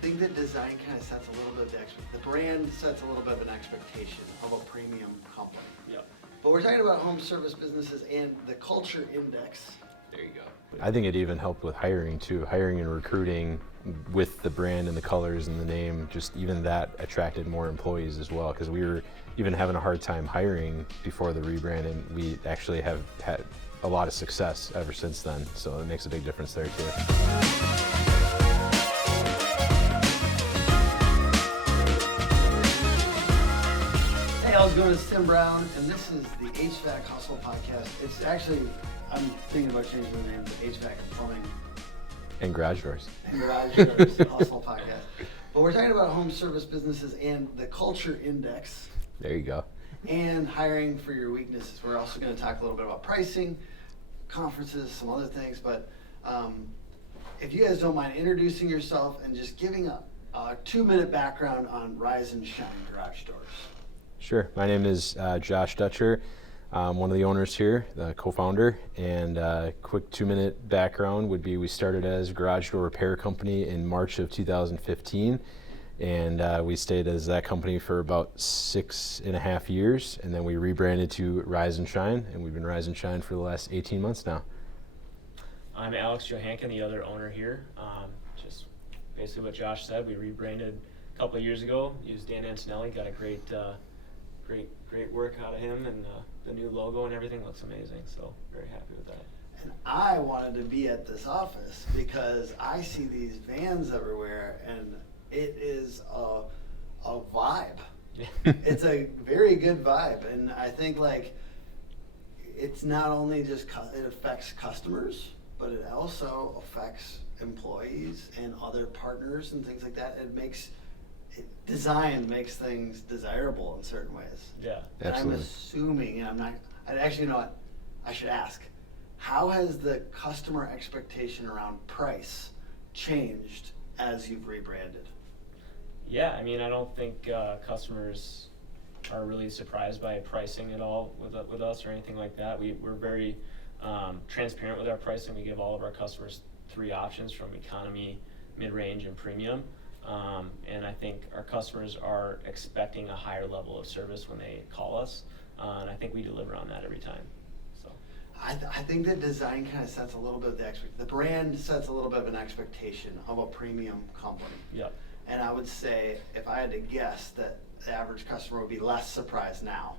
think that design kind of sets a little bit of the brand sets a little bit of an expectation of a premium company. Yep. But we're talking about home service businesses and the culture index. There you go. I think it even helped with hiring too. Hiring and recruiting with the brand and the colors and the name, just even that attracted more employees as well, because we were even having a hard time hiring before the rebrand, and we actually have had a lot of success ever since then. So it makes a big difference there too. Hey, how's it going? It's Tim Brown, and this is the HVAC Hustle Podcast. It's actually, I'm thinking about changing the name to HVAC and Plumbing And garage doors. and Garage Doors Hustle Podcast. But we're talking about home service businesses and the culture index There you go. and hiring for your weaknesses. We're also going to talk a little bit about pricing, conferences, some other things. But if you guys don't mind introducing yourself and just giving a 2-minute background on Rise and Shine Garage Doors. Sure. My name is Josh Dutcher. I'm one of the owners here, the co-founder. And quick 2-minute background would be we started as a garage door repair company in March of 2015. And we stayed as that company for about 6.5 years. And then we rebranded to Rise and Shine. And we've been Rise and Shine for the last 18 months now. I'm Alex Johankin, the other owner here. Just basically what Josh said, we rebranded a couple of years ago, used Dan Antonelli, got a great work out of him, and the new logo and everything looks amazing, so very happy with that. And I wanted to be at this office because I see these vans everywhere, and it is a vibe. It's a very good vibe, and I think like it's not only just it affects customers, but it also affects employees and other partners and things like that. Design makes things desirable in certain ways. Yeah. And Absolutely. I'm assuming, and I'm not, I actually know what, I should ask, how has the customer expectation around price changed as you've rebranded? Yeah, I mean, I don't think customers are really surprised by pricing at all with us or anything like that. We're very transparent with our pricing. We give all of our customers 3 options from economy, mid-range, and premium. And I think our customers are expecting a higher level of service when they call us, and I think we deliver on that every time. So I think that design kind of sets a little bit of the brand sets a little bit of an expectation of a premium company. Yep. And I would say, if I had to guess, that the average customer would be less surprised now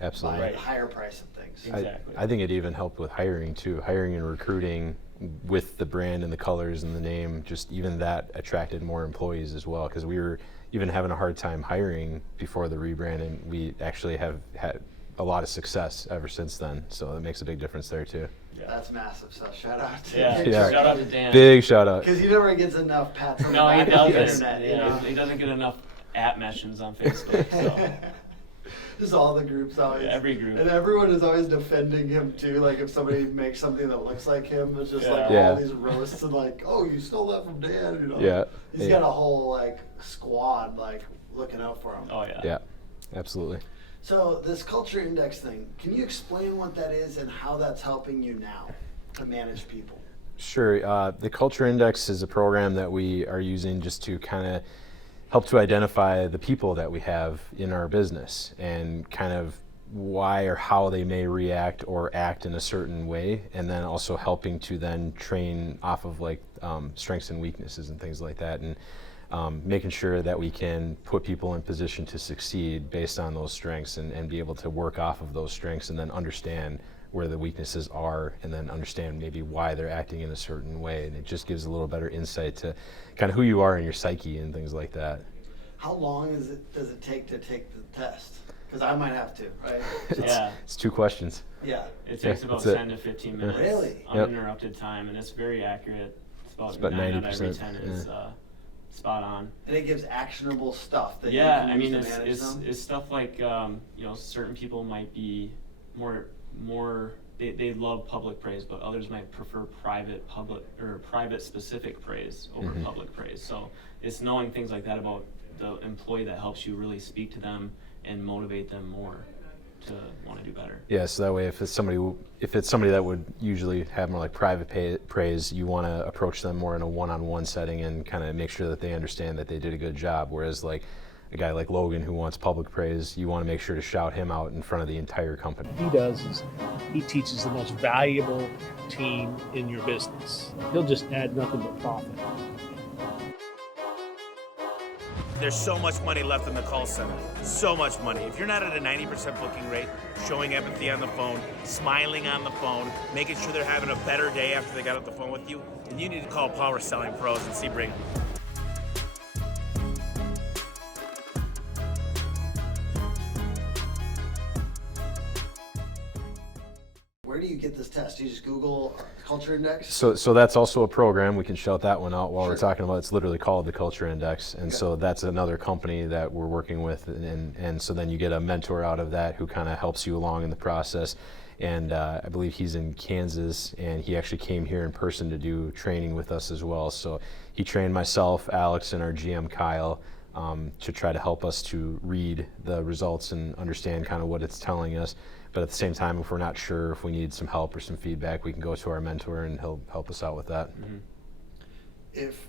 Absolutely. by Right. the higher price of things. Exactly. I think it even helped with hiring too. Hiring and recruiting with the brand and the colors and the name, just even that attracted more employees as well, because we were even having a hard time hiring before the rebrand, and we actually have had a lot of success ever since then. So it makes a big difference there too. Yeah. That's massive. So shout out to Yeah. Yeah. Shout out to Dan. Big shout out. because he never gets enough pats on the No, he back on the doesn't. internet. You Yeah, know? he doesn't get enough mentions on Facebook. So Just all the groups always. Yeah, every group. And everyone is always defending him too. Like if somebody makes something that looks like him, it's just like Yeah. all these roasts and like, oh, you stole that from Dan. You know? Yeah. He's got a whole like squad like looking out for him. oh yeah. Yeah, absolutely. So this culture index thing, can you explain what that is and how that's helping you now to manage people? Sure. The Culture Index is a program that we are using just to kind of help to identify the people that we have in our business and kind of why or how they may react or act in a certain way, and then also helping to then train off of like strengths and weaknesses and things like that, and making sure that we can put people in position to succeed based on those strengths, and be able to work off of those strengths and then understand where the weaknesses are, and then understand maybe why they're acting in a certain way. And it just gives a little better insight to kind of who you are in your psyche and things like that. How long does it take to take the test? Because I might have to, right? Yeah. It's 2 questions. Yeah. It takes Yeah, about that's it. 10 to 15 minutes. Really? Yep. Uninterrupted time, and it's very accurate. It's about 90%. 9 out of every 10 is spot on. And it gives actionable stuff that Yeah, you I can mean, use to manage them. it's stuff like, certain people might be more, they love public praise, but others might prefer private specific praise over Mhm. public praise. So it's knowing things like that about the employee that helps you really speak to them and motivate them more to want to do better. Yeah, so that way if it's somebody that would usually have more like private praise, you want to approach them more in a one-on-one setting and kind of make sure that they understand that they did a good job. Whereas like a guy like Logan who wants public praise, you want to make sure to shout him out in front of the entire company. He does is he teaches the most valuable team in your business. He'll just add nothing but profit. There's so much money left in the call center. So much money. If you're not at a 90% booking rate, showing empathy on the phone, smiling on the phone, making sure they're having a better day after they got off the phone with you, then you need to call Power Selling Pros and see Brigham. Where do you get this test? Do you just Google Culture Index? So that's also a program. We can shout that one out while Sure. we're talking about it. It's literally called the Culture Index. And Okay. so that's another company that we're working with. And so then you get a mentor out of that who kind of helps you along in the process. And I believe he's in Kansas, and he actually came here in person to do training with us as well. So he trained myself, Alex, and our GM Kyle to try to help us to read the results and understand kind of what it's telling us. But at the same time, if we're not sure, if we need some help or some feedback, we can go to our mentor and he'll help us out with that. Mm-hmm. If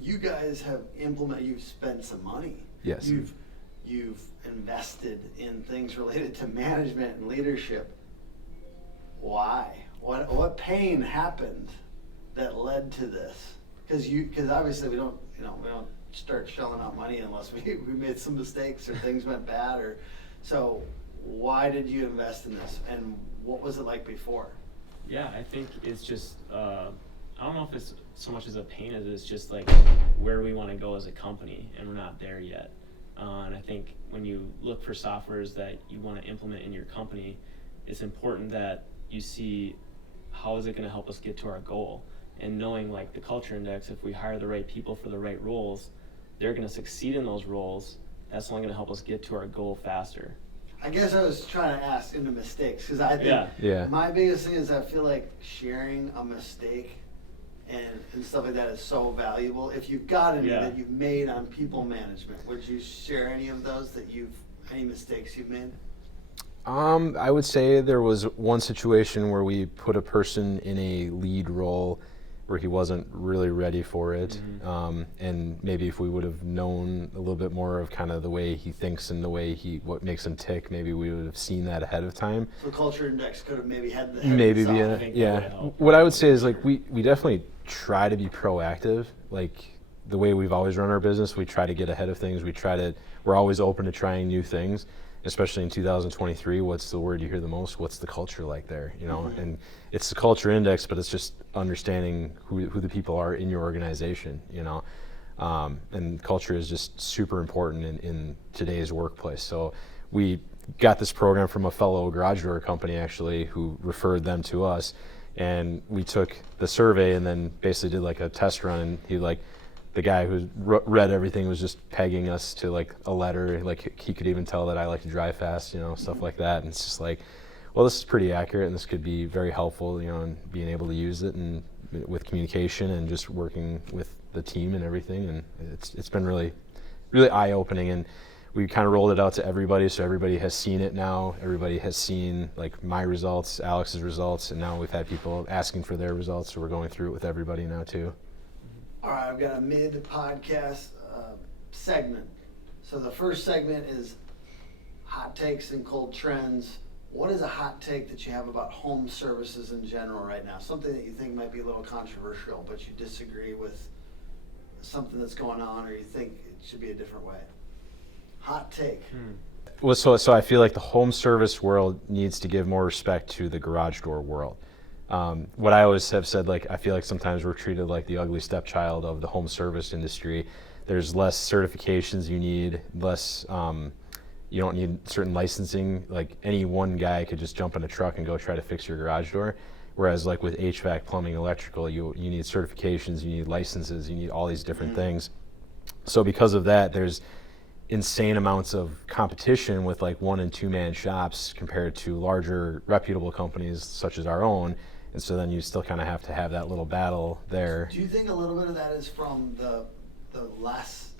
you guys have implemented, you've spent some money. Yes. You've invested in things related to management and leadership. Why? What pain happened that led to this? Because obviously we don't start shelling out money unless we made some mistakes or things went bad, or so. Why did you invest in this, and what was it like before? Yeah, I think it's just, I don't know if it's so much as a pain as it's just like where we want to go as a company, and we're not there yet. And I think when you look for softwares that you want to implement in your company, it's important that you see how is it going to help us get to our goal. And knowing like the Culture Index, if we hire the right people for the right roles, they're going to succeed in those roles. That's only going to help us get to our goal faster. I guess I was trying to ask into mistakes, because I think Yeah. my biggest thing is I feel like sharing a mistake and stuff like that is so valuable. If you've got any that you've made on people management, would you share any of those any mistakes you've made? I would say there was one situation where we put a person in a lead role where he wasn't really ready for it. Mm-hmm. And maybe if we would have known a little bit more of kind of the way he thinks and the way what makes him tick, maybe we would have seen that ahead of time. So Culture Index could have maybe had the Maybe heads be off. yeah. What I would say is like we definitely try to be proactive. Like the way we've always run our business, we try to get ahead of things. We're always open to trying new things. Especially in 2023, what's the word you hear the most? What's the culture like there? Mm-hmm. And it's the Culture Index, but it's just understanding who the people are in your organization. And culture is just super important in today's workplace. So we got this program from a fellow garage door company actually, who referred them to us, and we took the survey and then basically did like a test run. And the guy who read everything was just pegging us to like a letter. Like he could even tell that I like to drive fast, stuff like that. And it's just like, well, this is pretty accurate, and this could be very helpful, in being able to use it and with communication and just working with the team and everything. And it's been really, really eye-opening. And we kind of rolled it out to everybody, so everybody has seen it now. Everybody has seen like my results, Alex's results, and now we've had people asking for their results, so we're going through it with everybody now too. All right, I've got a mid-podcast segment. So the first segment is hot takes and cold trends. What is a hot take that you have about home services in general right now? Something that you think might be a little controversial, but you disagree with something that's going on, or you think it should be a different way. Hot take. Well, so I feel like the home service world needs to give more respect to the garage door world. What I always have said, like, I feel like sometimes we're treated like the ugly stepchild of the home service industry. There's less certifications you need, less, you don't need certain licensing. Like any one guy could just jump in a truck and go try to fix your garage door. Whereas like with HVAC, plumbing, electrical, you need certifications, you need licenses, you need all these different things. So because of that, there's insane amounts of competition with like 1- and 2-man shops compared to larger reputable companies such as our own. And so then you still kind of have to have that little battle there. Do you think a little bit of that is from the less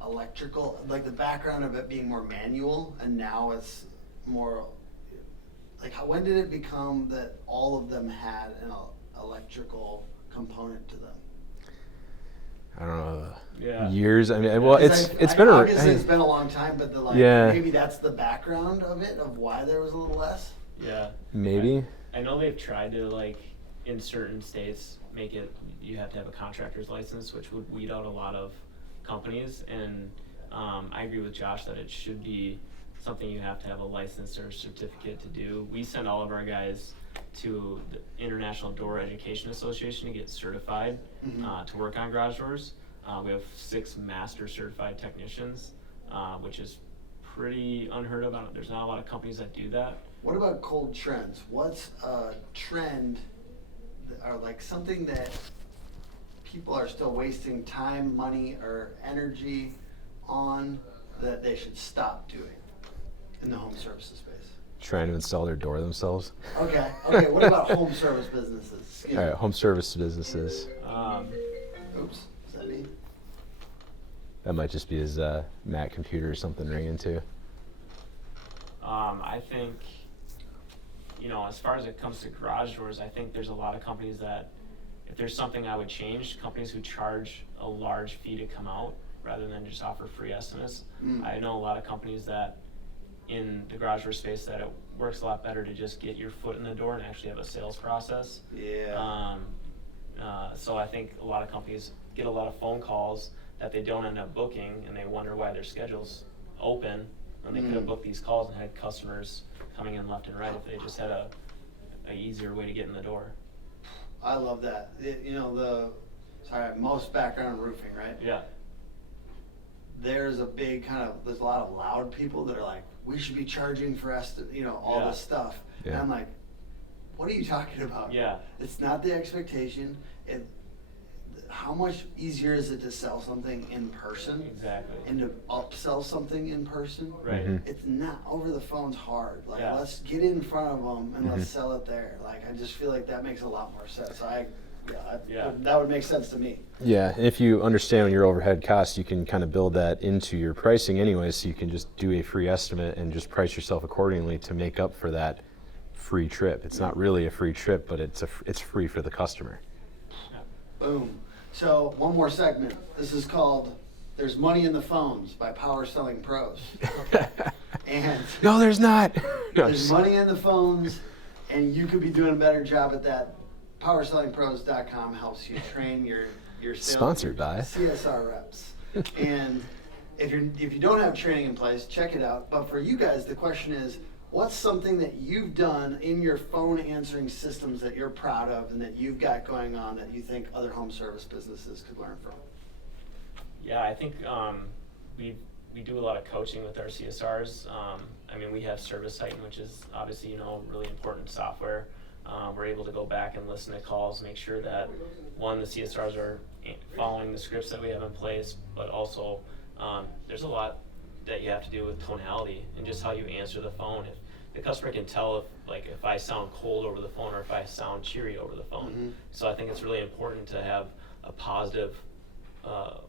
electrical, like the background of it being more manual, and now it's more, like when did it become that all of them had an electrical component to them? I don't know. Yeah. Years. I mean, well, 'Cause it's been obviously it's been a long time, but Yeah. maybe that's the background of it, of why there was a little less. Yeah. maybe. I know they've tried to, like, in certain states, make it, you have to have a contractor's license, which would weed out a lot of companies. And I agree with Josh that it should be something you have to have a license or certificate to do. We send all of our guys to the International Door Education Association to get certified to work on garage doors. We have 6 master certified technicians, which is pretty unheard of. There's not a lot of companies that do that. What about cold trends? What's a trend or like something that people are still wasting time, money, or energy on that they should stop doing in the home services space? Trying to install their door themselves. Okay, what about home service businesses? Excuse All me. right, home service businesses. Oops, is that me? That might just be his Mac computer or something ringing too. I think, as far as it comes to garage doors, I think there's a lot of companies that, if there's something I would change, companies who charge a large fee to come out rather than just offer free estimates. I know a lot of companies that in the garage door space that it works a lot better to just get your foot in the door and actually have a sales process. Yeah. So I think a lot of companies get a lot of phone calls that they don't end up booking, and they wonder why their schedule's open when they could have booked these calls and had customers coming in left and right if they just had a easier way to get in the door. I love that. Most background in roofing, right? Yeah. There's a lot of loud people that are like, we should be charging for all this stuff. Yeah. And I'm like, what are you talking about? Yeah. It's not the expectation. How much easier is it to sell something in person? Exactly. And to upsell something in person? Right. It's not, over the phone's hard. Like, Yeah. let's get in front of them and let's sell it there. Like, I just feel like that makes a lot more sense. That would make sense to me. Yeah, and if you understand your overhead costs, you can kind of build that into your pricing anyway, so you can just do a free estimate and just price yourself accordingly to make up for that free trip. It's not really a free trip, but it's free for the customer. Boom. So one more segment. This is called "There's Money in the Phones" by Power Selling Pros. And No, there's not. No, there's money in the phones, and you could be doing a better job at that. PowerSellingPros.com helps you train your sales, Sponsored by CSR reps. And if you don't have training in place, check it out. But for you guys, the question is, what's something that you've done in your phone answering systems that you're proud of and that you've got going on that you think other home service businesses could learn from? Yeah, I think we do a lot of coaching with our CSRs. We have Service Titan, which is obviously really important software. We're able to go back and listen to calls, make sure that the CSRs are following the scripts that we have in place, but also there's a lot that you have to do with tonality and just how you answer the phone. If the customer can tell if I sound cold over the phone or if I sound cheery over the phone. So I think it's really important to have a positive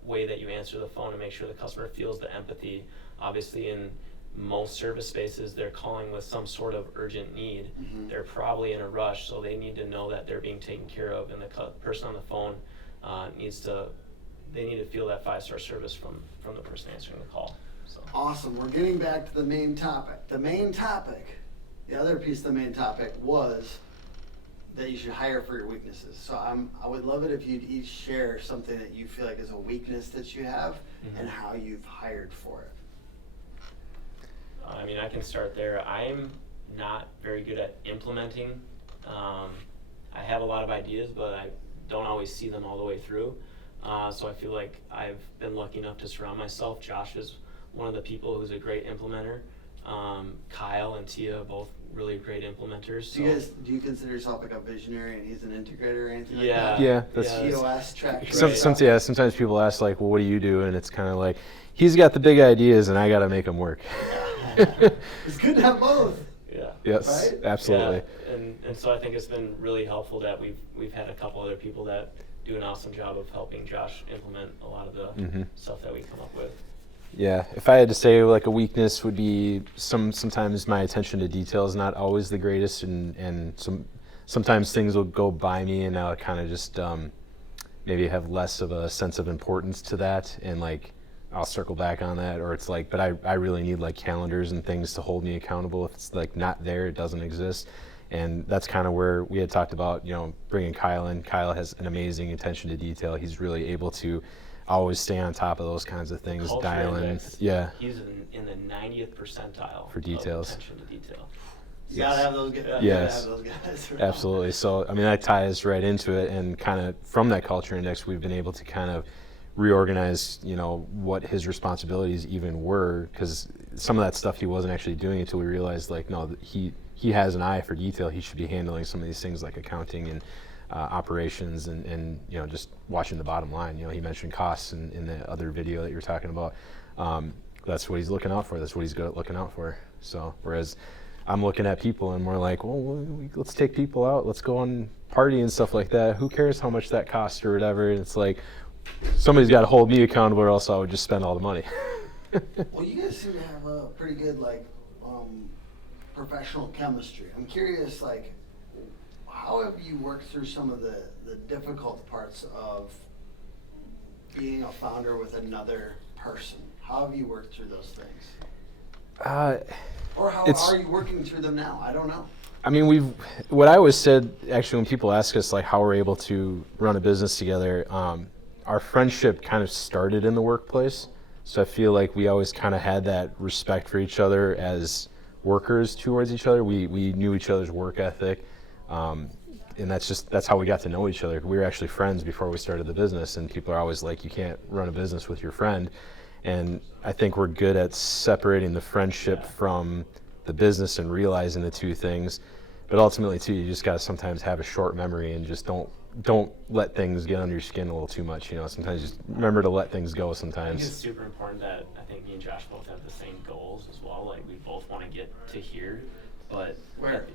way that you answer the phone and make sure the customer feels the empathy. Obviously, in most service spaces, they're calling with some sort of urgent need. They're probably in a rush, so they need to know that they're being taken care of, and the person on the phone they need to feel that 5-star service from the person answering the call. So. Awesome. We're getting back to the main topic. The other piece of the main topic was that you should hire for your weaknesses. So I would love it if you'd each share something that you feel like is a weakness that you have and how you've hired for it. I can start there. I'm not very good at implementing. I have a lot of ideas, but I don't always see them all the way through. So I feel like I've been lucky enough to surround myself. Josh is one of the people who's a great implementer. Kyle and Tia, both really great implementers. Do you consider yourself like a visionary and he's an integrator or anything like Yeah. that? Yeah, that's EOS track. sometimes people ask well, what do you do? And it's kind of like, he's got the big ideas and I got to make them work. It's good to have both. Yeah. Yes, right? absolutely. Yeah. And so I think it's been really helpful that we've had a couple other people that do an awesome job of helping Josh implement a lot of the stuff that we come up with. Yeah, if I had to say like a weakness would be sometimes my attention to detail is not always the greatest, and sometimes things will go by me and I'll kind of just maybe have less of a sense of importance to that, and like I'll circle back on that, or it's like, but I really need like calendars and things to hold me accountable. If it's like not there, it doesn't exist. And that's kind of where we had talked about, bringing Kyle in. Kyle has an amazing attention to detail. He's really able to always stay on top of those kinds of things, Culture dial in. index, Yeah. He's in the 90th percentile For details. Of attention to detail. You gotta have those guys. Yes. You gotta have those guys around. Absolutely. So, I mean, that ties right into it, and kind of from that culture index, we've been able to kind of reorganize, what his responsibilities even were, because some of that stuff he wasn't actually doing until we realized, like, no, he has an eye for detail. He should be handling some of these things like accounting and operations and just watching the bottom line. He mentioned costs in the other video that you were talking about. That's what he's looking out for. That's what he's good at looking out for. So whereas I'm looking at people and we're like, well, let's take people out. Let's go and party and stuff like that. Who cares how much that costs or whatever? And it's like, somebody's got to hold me accountable, or else I would just spend all the money. Well, you guys seem to have a pretty good professional chemistry. I'm curious, how have you worked through some of the difficult parts of being a founder with another person? How have you worked through those things? Or how are you working through them now? I don't know. I mean, what I always said, actually, when people ask us like how we're able to run a business together, our friendship kind of started in the workplace. So I feel like we always kind of had that respect for each other as workers towards each other. We knew each other's work ethic, and that's how we got to know each other. We were actually friends before we started the business, and people are always like, you can't run a business with your friend. And I think we're good at separating the friendship from the business and realizing the two things. But ultimately, too, you just got to sometimes have a short memory and just don't let things get under your skin a little too much. Sometimes just remember to let things go I think sometimes. it's super important that I think me and Josh both have the same goals as well. Like, we both want to get to here, but Where?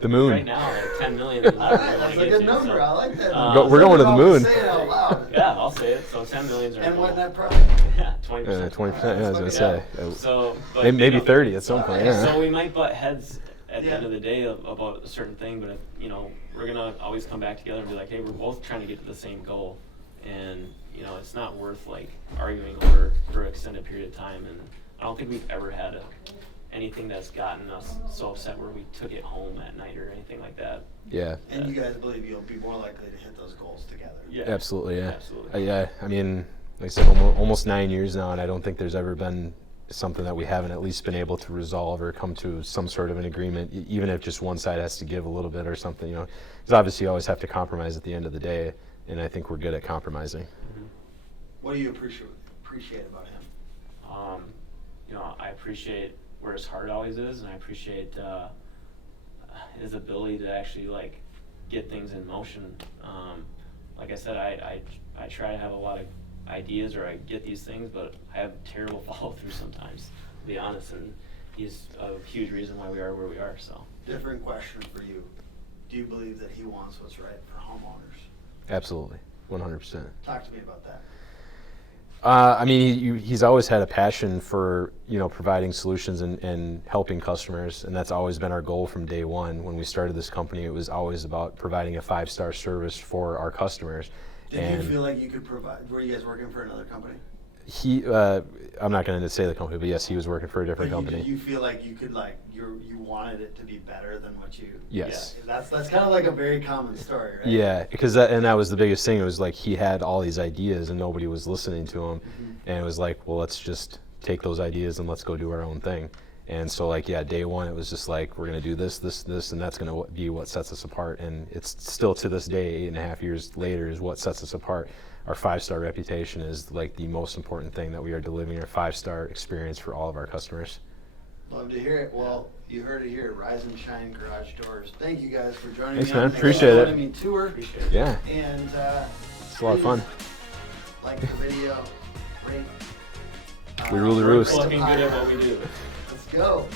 The moon. Right now, like 10 million is not where we want That's to a get good to. number. So, I like that. We're going to the moon. Say it out loud. yeah, I'll say it. So 10 million is our And goal. what net profit? Yeah, 20%. 20%, yeah, I was going to say. So, but, Maybe 30 at some point, yeah. So we might butt heads at the Yeah. end of the day about a certain thing, but if, we're gonna always come back together and be like, hey, we're both trying to get to the same goal, and it's not worth like arguing over for an extended period of time. And I don't think we've ever had anything that's gotten us so upset where we took it home at night or anything like that. Yeah. And you guys believe you'll be more likely to hit those goals together. Yeah, Absolutely, yeah. Absolutely. Yeah, I mean, like I said, almost 9 years now, and I don't think there's ever been something that we haven't at least been able to resolve or come to some sort of an agreement, even if just one side has to give a little bit or something, because obviously you always have to compromise at the end of the day, and I think we're good at compromising. Mm-hmm. What do you appreciate about him? I appreciate where his heart always is, and I appreciate his ability to actually like get things in motion. Like I said, I try to have a lot of ideas, or I get these things, but I have terrible follow through sometimes, to be honest, and he's a huge reason why we are where we are. So Different question for you. Do you believe that he wants what's right for homeowners? Absolutely, 100%. Talk to me about that. I mean, he's always had a passion for, providing solutions and helping customers, and that's always been our goal from day one. When we started this company, it was always about providing a 5-star service for our customers. Did you feel like you could provide? Were you guys working for another company? I'm not going to say the company, but yes, he was working for a different company. Did you feel like you could you wanted it to be better than what you? Yes. Yeah, that's kind of like a very common story, right? Yeah, because that was the biggest thing. It was like he had all these ideas and nobody was listening to him, and it was like, well, let's just take those ideas and let's go do our own thing. And so day one, it was just like, we're going to do this, and that's going to be what sets us apart. And it's still to this day, 8.5 years later, is what sets us apart. Our 5-star reputation is like the most important thing, that we are delivering a 5-star experience for all of our customers. Love to hear it. Well, you heard it here. Rise and Shine Garage Doors. Thank you guys for joining Thanks, me. man. On this Appreciate it. Academy tour. appreciate it. Yeah, And it's a lot of fun. like the video, rate. We rule the roost. Looking good at what we do. Let's go.